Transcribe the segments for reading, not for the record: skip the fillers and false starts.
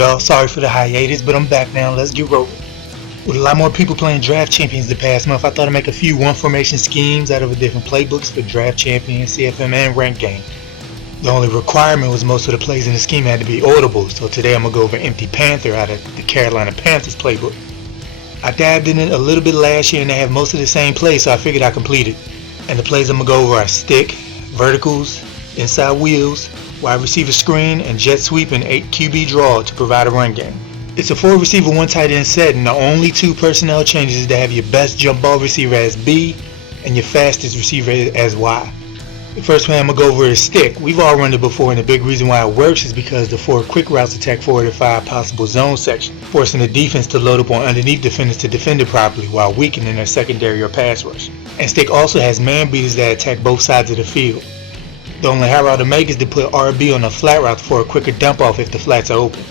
y'all? Sorry for the hiatus, but I'm back now. Let's get rolling. With a lot more people playing Draft Champions the past month, I thought I'd make a few one-formation schemes out of different playbooks for Draft Champions, CFM, and ranked game. The only requirement was most of the plays in the scheme had to be audible, so today I'm going to go over Empty Panther out of the Carolina Panthers playbook. I dabbed in it a little bit last year and they have most of the same plays, so I figured I'd complete it. And the plays I'm going to go over are stick, verticals, inside wheels, wide receiver screen, and jet sweep and 8 QB draw to provide a run game. It's a 4 receiver 1 tight end set, and the only 2 personnel changes is to have your best jump ball receiver as B and your fastest receiver as Y. The first one I'm going to go over is stick. We've all run it before, and the big reason why it works is because the 4 quick routes attack 4 to 5 possible zone sections, forcing the defense to load up on underneath defenders to defend it properly while weakening their secondary or pass rush. And stick also has man beaters that attack both sides of the field. The only high route to make is to put RB on a flat route for a quicker dump off if the flats are open.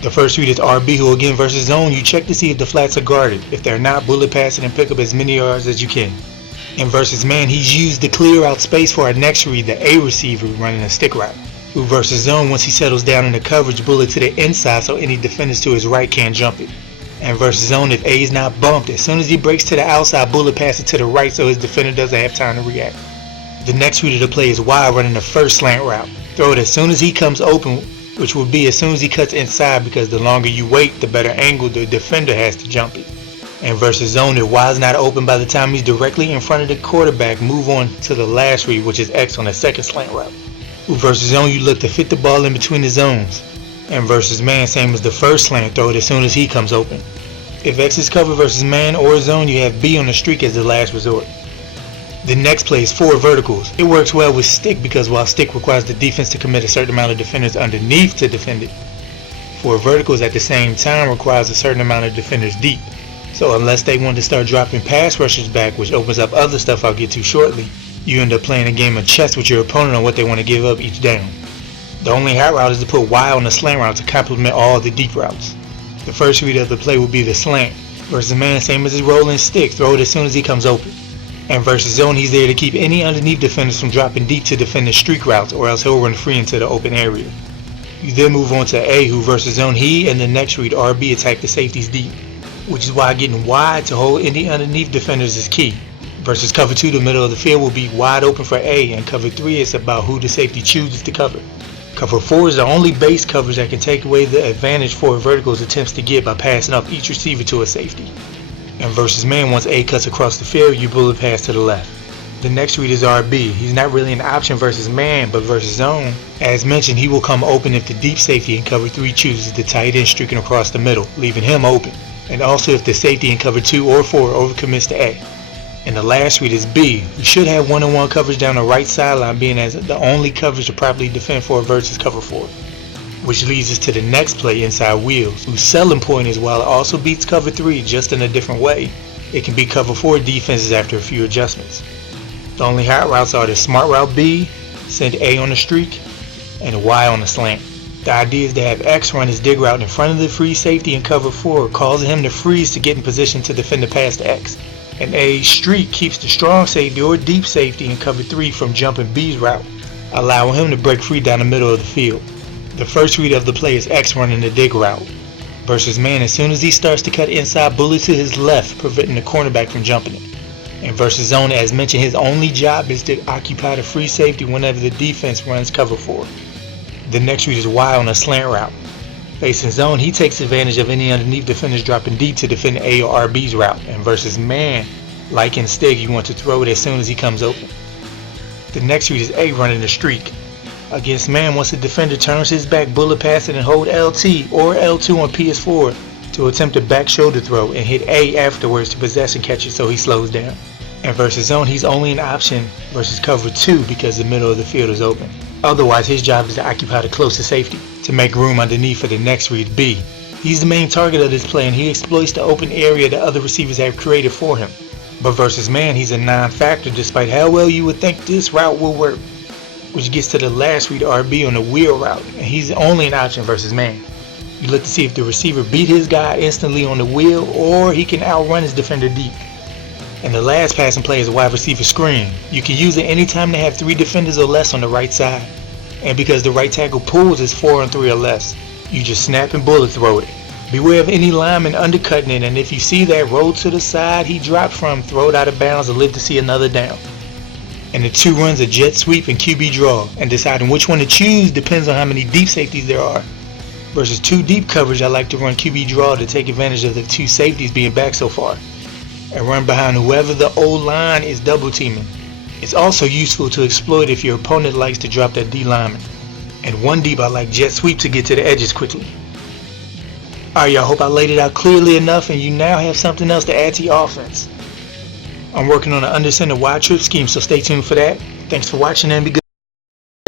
The first read is RB, who again versus zone, you check to see if the flats are guarded. If they're not, bullet pass it and pick up as many yards as you can. In versus man, he's used to clear out space for our next read, the A receiver running a stick route. Who versus zone, once he settles down in the coverage, bullet to the inside so any defenders to his right can't jump it. And versus zone, if A is not bumped, as soon as he breaks to the outside, bullet pass it to the right so his defender doesn't have time to react. The next read of the play is Y running the first slant route. Throw it as soon as he comes open, which will be as soon as he cuts inside, because the longer you wait, the better angle the defender has to jump it. And versus zone, if Y is not open by the time he's directly in front of the quarterback, move on to the last read, which is X on the second slant route. With versus zone, you look to fit the ball in between the zones. And versus man, same as the first slant, throw it as soon as he comes open. If X is covered versus man or zone, you have B on the streak as the last resort. The next play is 4 verticals. It works well with stick because while stick requires the defense to commit a certain amount of defenders underneath to defend it, 4 verticals at the same time requires a certain amount of defenders deep. So unless they want to start dropping pass rushers back, which opens up other stuff I'll get to shortly, you end up playing a game of chess with your opponent on what they want to give up each down. The only hot route is to put Y on the slant route to complement all the deep routes. The first read of the play will be the slant. Versus man, same as his rolling stick, throw it as soon as he comes open. And versus zone, he's there to keep any underneath defenders from dropping deep to defend the streak routes, or else he'll run free into the open area. You then move on to A, who versus zone, he and the next read RB attack the safeties deep, which is why getting wide to hold any underneath defenders is key. Versus cover 2, the middle of the field will be wide open for A, and cover 3 is about who the safety chooses to cover. Cover 4 is the only base coverage that can take away the advantage 4 verticals attempts to get by passing off each receiver to a safety. And versus man, once A cuts across the field, you bullet pass to the left. The next read is RB. He's not really an option versus man, but versus zone. As mentioned, he will come open if the deep safety in cover 3 chooses the tight end streaking across the middle, leaving him open. And also if the safety in cover 2 or 4 overcommits to A. And the last read is B, who should have one-on-one coverage down the right sideline, being as the only coverage to properly defend for versus cover 4. Which leads us to the next play, inside wheels, whose selling point is while it also beats cover 3 just in a different way, it can beat cover 4 defenses after a few adjustments. The only hot routes are the smart route B, send A on the streak, and Y on the slant. The idea is to have X run his dig route in front of the free safety in cover 4, causing him to freeze to get in position to defend the pass to X. And A streak keeps the strong safety or deep safety in cover 3 from jumping B's route, allowing him to break free down the middle of the field. The first read of the play is X running the dig route. Versus man, as soon as he starts to cut inside, bullet to his left, preventing the cornerback from jumping it. And versus zone, as mentioned, his only job is to occupy the free safety whenever the defense runs cover 4. The next read is Y on a slant route. Facing zone, he takes advantage of any underneath defenders dropping deep to defend A or RB's route. And versus man, like in stick, you want to throw it as soon as he comes open. The next read is A running the streak. Against man, once the defender turns his back, bullet pass it and hold LT or L2 on PS4 to attempt a back shoulder throw and hit A afterwards to possess and catch it so he slows down. And versus zone, he's only an option versus cover 2 because the middle of the field is open. Otherwise, his job is to occupy the closest safety to make room underneath for the next read B. He's the main target of this play and he exploits the open area that other receivers have created for him. But versus man, he's a non-factor despite how well you would think this route will work. Which gets to the last read RB on the wheel route, and he's only an option versus man. You look to see if the receiver beat his guy instantly on the wheel or he can outrun his defender deep. And the last passing play is a wide receiver screen. You can use it anytime they have 3 defenders or less on the right side. And because the right tackle pulls is 4 on 3 or less, You just snap and bullet throw it. Beware of any lineman undercutting it, and if you see that roll to the side he dropped from, throw it out of bounds and live to see another down. And the 2 runs are jet sweep and QB draw, and deciding which one to choose depends on how many deep safeties there are. Versus 2 deep coverage, I like to run QB draw to take advantage of the 2 safeties being back so far, and run behind whoever the O-line is double teaming. It's also useful to exploit if your opponent likes to drop that D lineman. And 1 deep, I like jet sweep to get to the edges quickly. Alright y'all, hope I laid it out clearly enough and you now have something else to add to your offense. I'm working on an under center wide trip scheme, so stay tuned for that. Thanks for watching and be good.